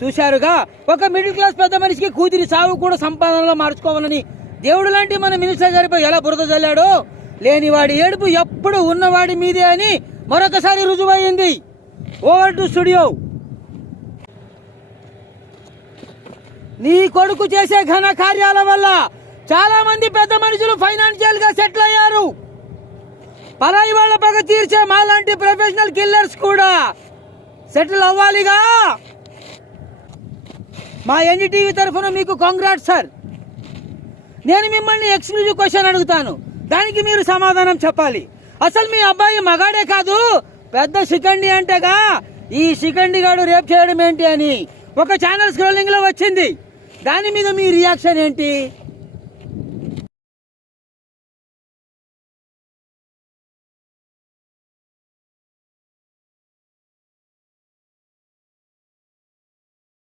చూశారుగా, ఒక middle class పెద్ద మనిషికి కూతురి సాగు కూడా సంపాదనలో మార్చుకోవాలని దేవుడు లాంటి మన మినిస్టర్ గారిపై ఎలా బురద చల్లాడో, లేనివాడి ఏడుపు ఎప్పుడు ఉన్నవాడి మీదే అని మరొకసారి రుజువైంది. Over to studio. నీ కొడుకు చేసే ఘన కార్యాల వల్ల చాలా మంది పెద్ద మనుషులు ఫైనాన్షియల్ గా సెటిల్ అయ్యారు. పరాయి వాళ్ళ పగ తీర్చే మాలాంటి ప్రొఫెషనల్ కిల్లర్స్ కూడా సెటిల్ అవ్వాలిగా. మా ఎన్డీటీవీ తరఫున మీకు కాంగ్రాట్స్ సార్. నేను మిమ్మల్ని ఎక్స్క్లూజివ్ క్వశ్చన్ అడుగుతాను, దానికి మీరు సమాధానం చెప్పాలి. అసలు మీ అబ్బాయి మగాడే కాదు, పెద్ద శిఖండి అంటేగా. ఈ శిఖండి గాడు రేప్ చేయడం ఏంటి అని ఒక ఛానల్ స్క్రోలింగ్ లో వచ్చింది. దాని మీద మీ రియాక్షన్ ఏంటి?